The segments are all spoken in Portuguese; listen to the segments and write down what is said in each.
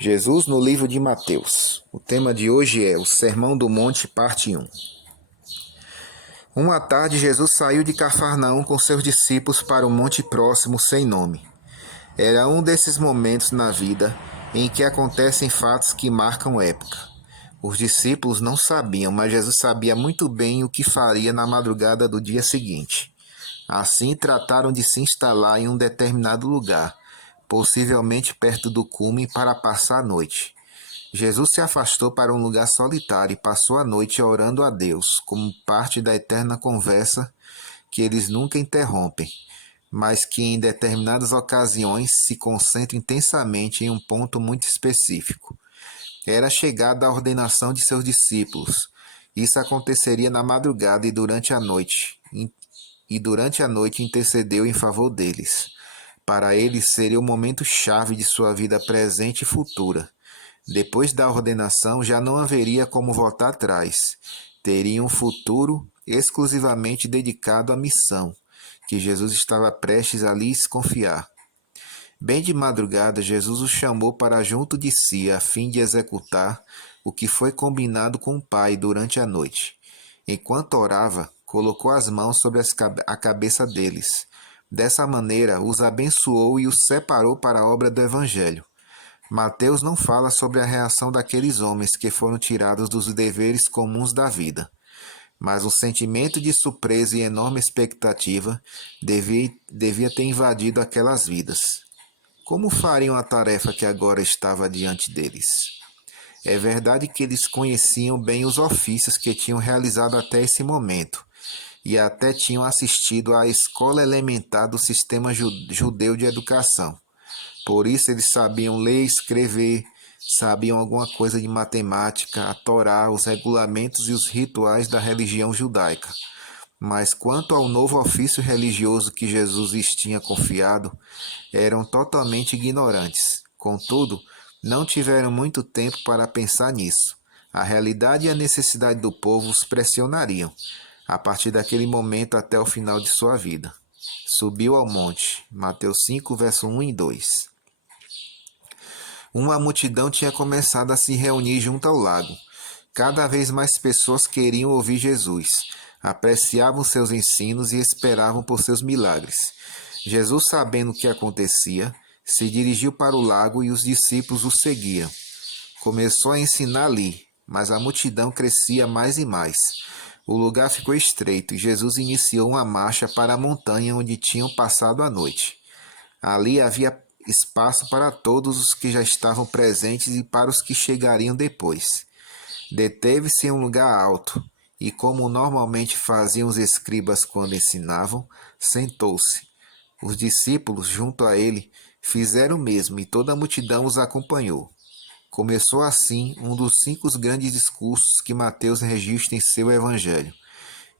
Jesus no livro de Mateus. O tema de hoje é o Sermão do Monte, parte 1. Uma tarde, Jesus saiu de Cafarnaum com seus discípulos para um monte próximo sem nome. Era um desses momentos na vida em que acontecem fatos que marcam época. Os discípulos não sabiam, mas Jesus sabia muito bem o que faria na madrugada do dia seguinte. Assim, trataram de se instalar em um determinado lugar, possivelmente perto do cume, para passar a noite. Jesus se afastou para um lugar solitário e passou a noite orando a Deus, como parte da eterna conversa que eles nunca interrompem, mas que em determinadas ocasiões se concentra intensamente em um ponto muito específico. Era chegada a ordenação de seus discípulos. Isso aconteceria na madrugada e durante a noite intercedeu em favor deles. Para eles seria o momento chave de sua vida presente e futura. Depois da ordenação, já não haveria como voltar atrás. Teria um futuro exclusivamente dedicado à missão, que Jesus estava prestes a lhes confiar. Bem de madrugada, Jesus os chamou para junto de si, a fim de executar o que foi combinado com o Pai durante a noite. Enquanto orava, colocou as mãos sobre a cabeça deles. Dessa maneira, os abençoou e os separou para a obra do Evangelho. Mateus não fala sobre a reação daqueles homens que foram tirados dos deveres comuns da vida, mas um sentimento de surpresa e enorme expectativa devia ter invadido aquelas vidas. Como fariam a tarefa que agora estava diante deles? É verdade que eles conheciam bem os ofícios que tinham realizado até esse momento, e até tinham assistido à escola elementar do sistema judeu de educação. Por isso eles sabiam ler e escrever, sabiam alguma coisa de matemática, a Torá, os regulamentos e os rituais da religião judaica. Mas quanto ao novo ofício religioso que Jesus lhes tinha confiado, eram totalmente ignorantes. Contudo, não tiveram muito tempo para pensar nisso. A realidade e a necessidade do povo os pressionariam, a partir daquele momento até o final de sua vida. Subiu ao monte. Mateus 5, verso 1 e 2. Uma multidão tinha começado a se reunir junto ao lago. Cada vez mais pessoas queriam ouvir Jesus, apreciavam seus ensinos e esperavam por seus milagres. Jesus, sabendo o que acontecia, se dirigiu para o lago e os discípulos o seguiam. Começou a ensinar ali, mas a multidão crescia mais e mais. O lugar ficou estreito e Jesus iniciou uma marcha para a montanha onde tinham passado a noite. Ali havia espaço para todos os que já estavam presentes e para os que chegariam depois. Deteve-se em um lugar alto, e como normalmente faziam os escribas quando ensinavam, sentou-se. Os discípulos, junto a ele, fizeram o mesmo, e toda a multidão os acompanhou. Começou assim um dos 5 grandes discursos que Mateus registra em seu Evangelho.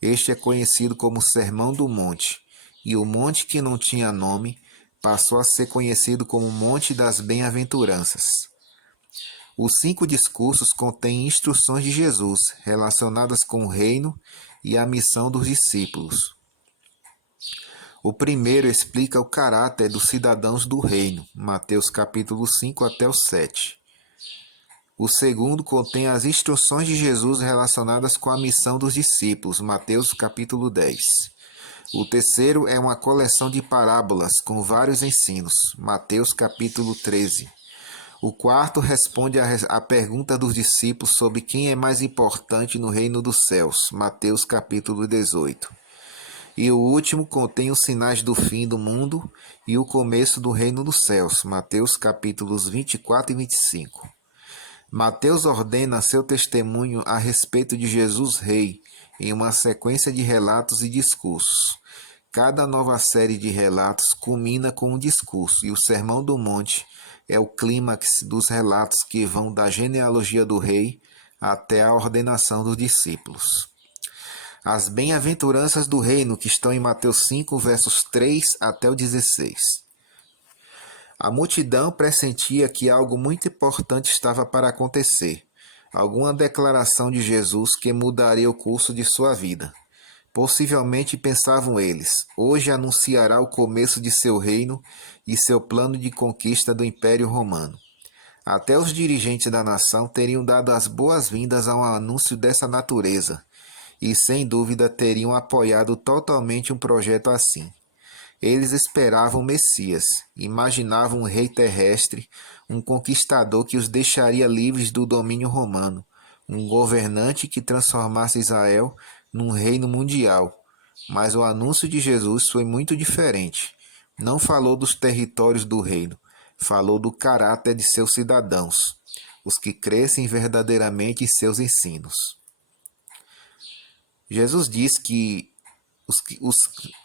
Este é conhecido como Sermão do Monte, e o monte que não tinha nome passou a ser conhecido como Monte das Bem-aventuranças. Os 5 discursos contêm instruções de Jesus relacionadas com o reino e a missão dos discípulos. O primeiro explica o caráter dos cidadãos do reino, Mateus capítulo 5 até o 7. O segundo contém as instruções de Jesus relacionadas com a missão dos discípulos, Mateus capítulo 10. O terceiro é uma coleção de parábolas com vários ensinos, Mateus capítulo 13. O quarto responde à pergunta dos discípulos sobre quem é mais importante no reino dos céus, Mateus capítulo 18. E o último contém os sinais do fim do mundo e o começo do reino dos céus, Mateus capítulos 24 e 25. Mateus ordena seu testemunho a respeito de Jesus Rei em uma sequência de relatos e discursos. Cada nova série de relatos culmina com um discurso, e o Sermão do Monte é o clímax dos relatos que vão da genealogia do rei até a ordenação dos discípulos. As bem-aventuranças do reino, que estão em Mateus 5, versos 3 até o 16. A multidão pressentia que algo muito importante estava para acontecer, alguma declaração de Jesus que mudaria o curso de sua vida. Possivelmente pensavam eles, hoje anunciará o começo de seu reino e seu plano de conquista do Império Romano. Até os dirigentes da nação teriam dado as boas-vindas a um anúncio dessa natureza, e sem dúvida teriam apoiado totalmente um projeto assim. Eles esperavam o Messias, imaginavam um rei terrestre, um conquistador que os deixaria livres do domínio romano, um governante que transformasse Israel num reino mundial. Mas o anúncio de Jesus foi muito diferente. Não falou dos territórios do reino, falou do caráter de seus cidadãos, os que crescem verdadeiramente em seus ensinos. Jesus diz que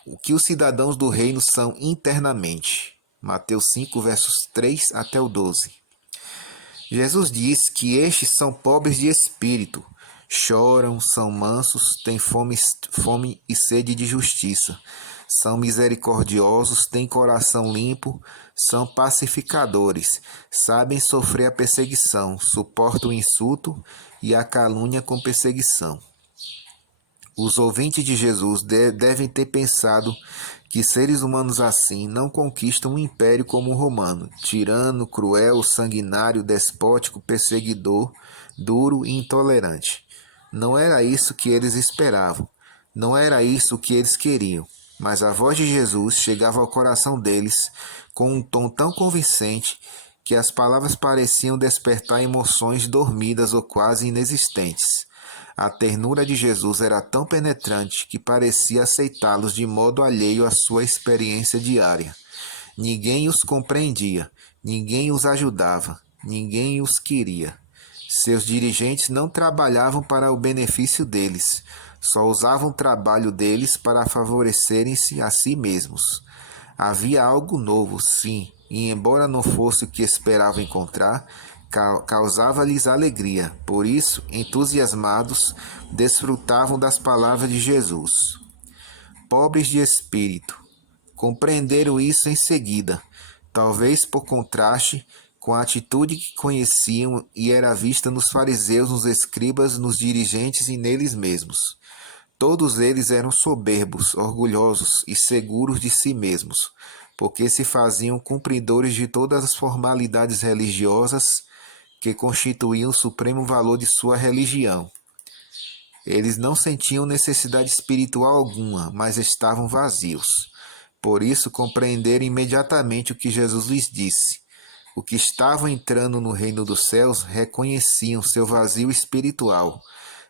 o que os cidadãos do reino são internamente. Mateus 5, versos 3 até o 12. Jesus diz que estes são pobres de espírito, choram, são mansos, têm fome e sede de justiça, são misericordiosos, têm coração limpo, são pacificadores, sabem sofrer a perseguição, suportam o insulto e a calúnia com perseguição. Os ouvintes de Jesus devem ter pensado que seres humanos assim não conquistam um império como o romano, tirano, cruel, sanguinário, despótico, perseguidor, duro e intolerante. Não era isso que eles esperavam, não era isso que eles queriam, mas a voz de Jesus chegava ao coração deles com um tom tão convincente que as palavras pareciam despertar emoções dormidas ou quase inexistentes. A ternura de Jesus era tão penetrante que parecia aceitá-los de modo alheio à sua experiência diária. Ninguém os compreendia, ninguém os ajudava, ninguém os queria. Seus dirigentes não trabalhavam para o benefício deles, só usavam o trabalho deles para favorecerem-se a si mesmos. Havia algo novo, sim, e embora não fosse o que esperavam encontrar, causava-lhes alegria. Por isso, entusiasmados, desfrutavam das palavras de Jesus. Pobres de espírito, compreenderam isso em seguida, talvez por contraste com a atitude que conheciam e era vista nos fariseus, nos escribas, nos dirigentes e neles mesmos. Todos eles eram soberbos, orgulhosos e seguros de si mesmos, porque se faziam cumpridores de todas as formalidades religiosas que constituíam o supremo valor de sua religião. Eles não sentiam necessidade espiritual alguma, mas estavam vazios. Por isso compreenderam imediatamente o que Jesus lhes disse. O que estavam entrando no reino dos céus reconheciam seu vazio espiritual.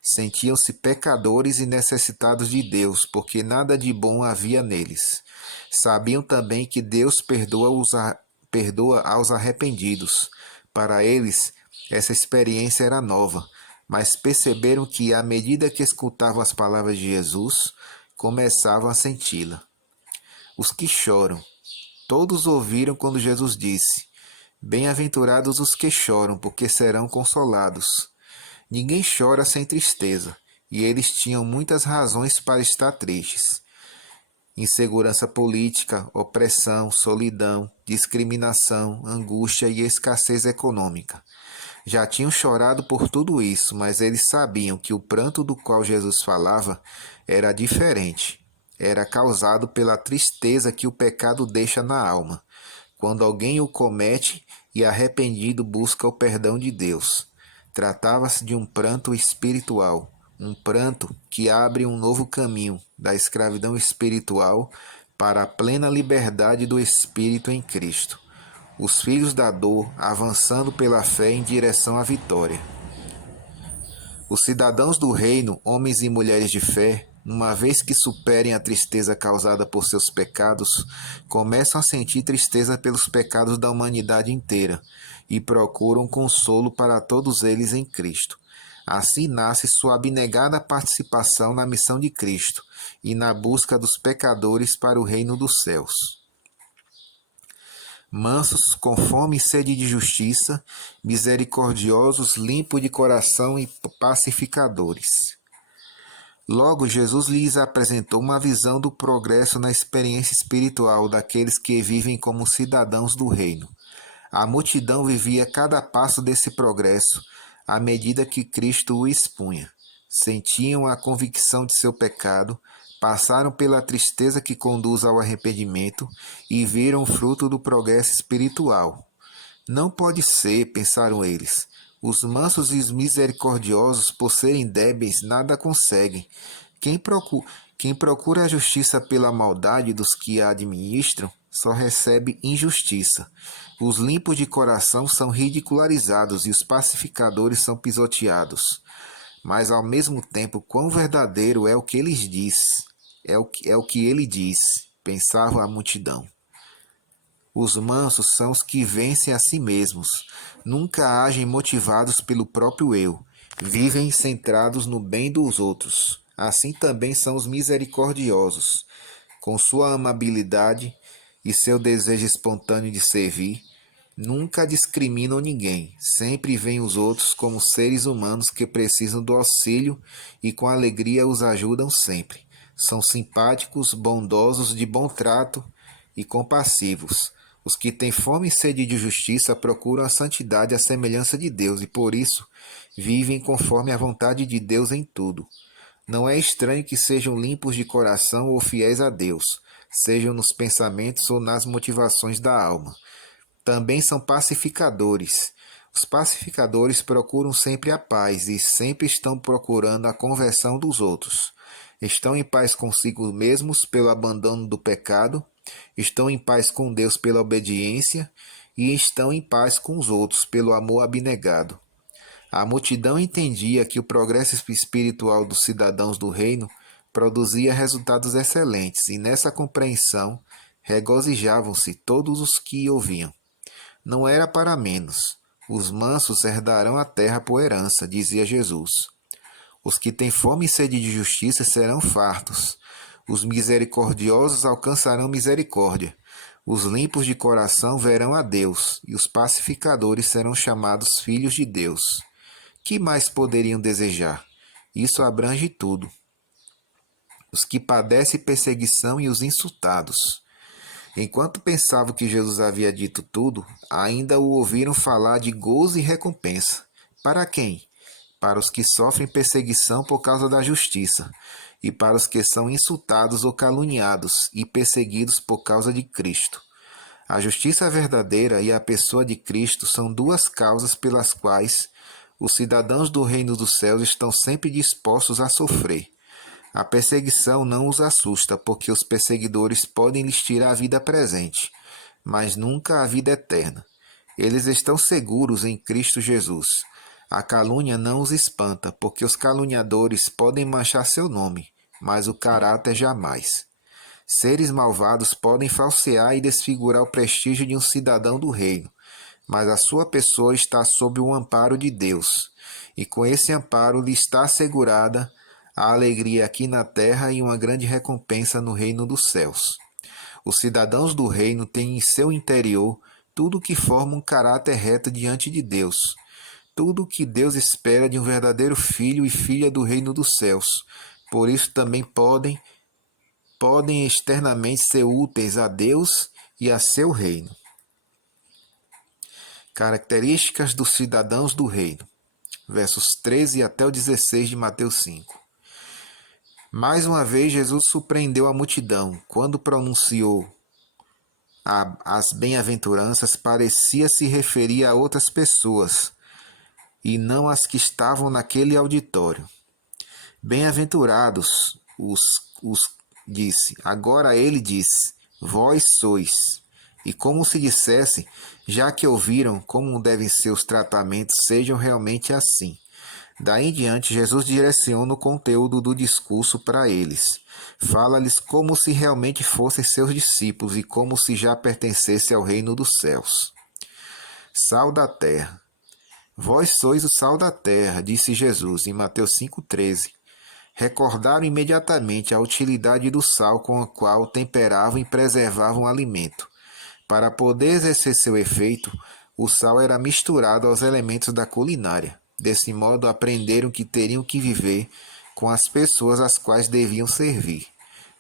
Sentiam-se pecadores e necessitados de Deus, porque nada de bom havia neles. Sabiam também que Deus perdoa aos arrependidos. Para eles, essa experiência era nova, mas perceberam que, à medida que escutavam as palavras de Jesus, começavam a senti-la. Os que choram. Todos ouviram quando Jesus disse: Bem-aventurados os que choram, porque serão consolados. Ninguém chora sem tristeza, e eles tinham muitas razões para estar tristes. Insegurança política, opressão, solidão, discriminação, angústia e escassez econômica. Já tinham chorado por tudo isso, mas eles sabiam que o pranto do qual Jesus falava era diferente. Era causado pela tristeza que o pecado deixa na alma, quando alguém o comete e arrependido busca o perdão de Deus. Tratava-se de um pranto espiritual, um pranto que abre um novo caminho da escravidão espiritual para a plena liberdade do espírito em Cristo. Os filhos da dor avançando pela fé em direção à vitória. Os cidadãos do reino, homens e mulheres de fé, uma vez que superem a tristeza causada por seus pecados, começam a sentir tristeza pelos pecados da humanidade inteira e procuram consolo para todos eles em Cristo. Assim nasce sua abnegada participação na missão de Cristo e na busca dos pecadores para o reino dos céus. Mansos, com fome e sede de justiça, misericordiosos, limpos de coração e pacificadores. Logo, Jesus lhes apresentou uma visão do progresso na experiência espiritual daqueles que vivem como cidadãos do reino. A multidão vivia cada passo desse progresso à medida que Cristo o expunha. Sentiam a convicção de seu pecado, passaram pela tristeza que conduz ao arrependimento e viram o fruto do progresso espiritual. Não pode ser, pensaram eles. Os mansos e os misericordiosos, por serem débeis, nada conseguem. Quem procura a justiça pela maldade dos que a administram, só recebe injustiça. Os limpos de coração são ridicularizados e os pacificadores são pisoteados. Mas ao mesmo tempo, quão verdadeiro é o que ele diz, é o que ele diz, pensava a multidão. Os mansos são os que vencem a si mesmos, nunca agem motivados pelo próprio eu, vivem centrados no bem dos outros. Assim também são os misericordiosos, com sua amabilidade e seu desejo espontâneo de servir, nunca discriminam ninguém, sempre veem os outros como seres humanos que precisam do auxílio e com alegria os ajudam sempre. São simpáticos, bondosos, de bom trato e compassivos. Os que têm fome e sede de justiça procuram a santidade à semelhança de Deus e, por isso, vivem conforme a vontade de Deus em tudo. Não é estranho que sejam limpos de coração ou fiéis a Deus, sejam nos pensamentos ou nas motivações da alma. Também são pacificadores. Os pacificadores procuram sempre a paz e sempre estão procurando a conversão dos outros. Estão em paz consigo mesmos pelo abandono do pecado, estão em paz com Deus pela obediência e estão em paz com os outros pelo amor abnegado. A multidão entendia que o progresso espiritual dos cidadãos do reino produzia resultados excelentes e nessa compreensão regozijavam-se todos os que ouviam. Não era para menos. Os mansos herdarão a terra por herança, dizia Jesus. Os que têm fome e sede de justiça serão fartos. Os misericordiosos alcançarão misericórdia. Os limpos de coração verão a Deus, e os pacificadores serão chamados filhos de Deus. Que mais poderiam desejar? Isso abrange tudo. Os que padecem perseguição e os insultados. Enquanto pensavam que Jesus havia dito tudo, ainda o ouviram falar de gozo e recompensa. Para quem? Para os que sofrem perseguição por causa da justiça, e para os que são insultados ou caluniados e perseguidos por causa de Cristo. A justiça verdadeira e a pessoa de Cristo são duas causas pelas quais os cidadãos do reino dos céus estão sempre dispostos a sofrer. A perseguição não os assusta, porque os perseguidores podem lhes tirar a vida presente, mas nunca a vida eterna. Eles estão seguros em Cristo Jesus. A calúnia não os espanta, porque os caluniadores podem manchar seu nome, mas o caráter jamais. Seres malvados podem falsear e desfigurar o prestígio de um cidadão do reino, mas a sua pessoa está sob o amparo de Deus, e com esse amparo lhe está assegurada a alegria aqui na terra e uma grande recompensa no reino dos céus. Os cidadãos do reino têm em seu interior tudo o que forma um caráter reto diante de Deus, tudo o que Deus espera de um verdadeiro filho e filha do reino dos céus. Por isso também podem externamente ser úteis a Deus e a seu reino. Características dos cidadãos do reino. Versos 13 até o 16 de Mateus 5. Mais uma vez, Jesus surpreendeu a multidão. Quando pronunciou as bem-aventuranças, parecia se referir a outras pessoas, e não às que estavam naquele auditório. Bem-aventurados, disse. Agora ele disse, vós sois. E como se dissesse, já que ouviram como devem ser os tratamentos, sejam realmente assim. Daí em diante, Jesus direciona o conteúdo do discurso para eles. Fala-lhes como se realmente fossem seus discípulos e como se já pertencesse ao reino dos céus. Sal da terra. Vós sois o sal da terra, disse Jesus em Mateus 5,13. Recordaram imediatamente a utilidade do sal com a qual temperavam e preservavam o alimento. Para poder exercer seu efeito, o sal era misturado aos elementos da culinária. Desse modo, aprenderam que teriam que viver com as pessoas às quais deviam servir.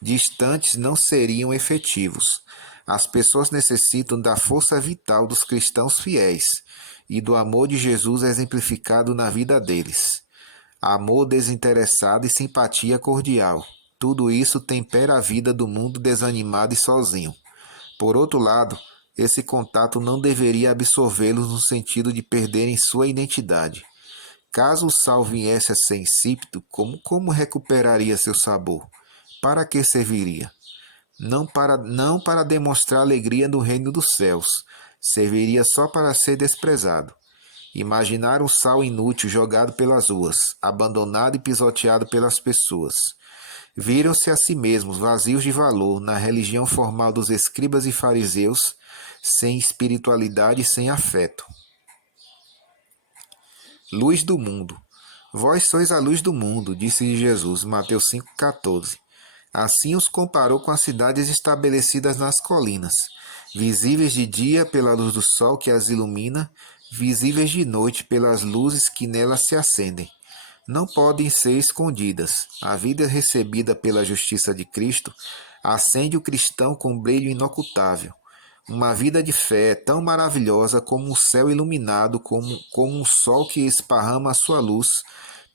Distantes não seriam efetivos. As pessoas necessitam da força vital dos cristãos fiéis e do amor de Jesus exemplificado na vida deles. Amor desinteressado e simpatia cordial. Tudo isso tempera a vida do mundo desanimado e sozinho. Por outro lado, esse contato não deveria absorvê-los no sentido de perderem sua identidade. Caso o sal viesse a ser insípido, como recuperaria seu sabor? Para que serviria? Não para demonstrar alegria no reino dos céus, serviria só para ser desprezado. Imaginar um sal inútil jogado pelas ruas, abandonado e pisoteado pelas pessoas. Viram-se a si mesmos vazios de valor na religião formal dos escribas e fariseus, sem espiritualidade e sem afeto. Luz do mundo. Vós sois a luz do mundo, disse Jesus, Mateus 5,14. Assim os comparou com as cidades estabelecidas nas colinas, visíveis de dia pela luz do sol que as ilumina, visíveis de noite pelas luzes que nelas se acendem. Não podem ser escondidas. A vida recebida pela justiça de Cristo acende o cristão com brilho inocultável. Uma vida de fé tão maravilhosa como um céu iluminado, como um sol que esparrama a sua luz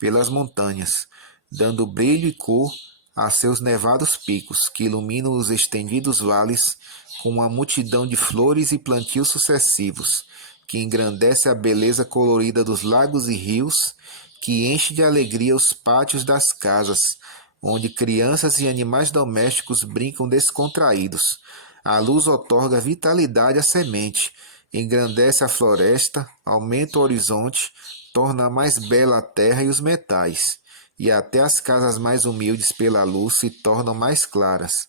pelas montanhas, dando brilho e cor a seus nevados picos, que iluminam os estendidos vales com uma multidão de flores e plantios sucessivos, que engrandece a beleza colorida dos lagos e rios, que enche de alegria os pátios das casas, onde crianças e animais domésticos brincam descontraídos. A luz outorga vitalidade à semente, engrandece a floresta, aumenta o horizonte, torna mais bela a terra e os metais, e até as casas mais humildes pela luz se tornam mais claras.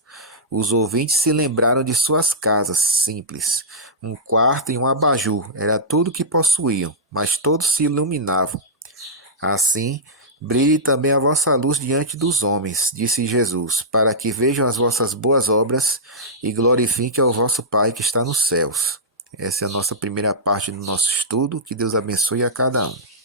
Os ouvintes se lembraram de suas casas simples. Um quarto e um abajur era tudo que possuíam, mas todos se iluminavam. Assim, brilhe também a vossa luz diante dos homens, disse Jesus, para que vejam as vossas boas obras e glorifiquem ao vosso Pai que está nos céus. Essa é a nossa primeira parte do nosso estudo. Que Deus abençoe a cada um.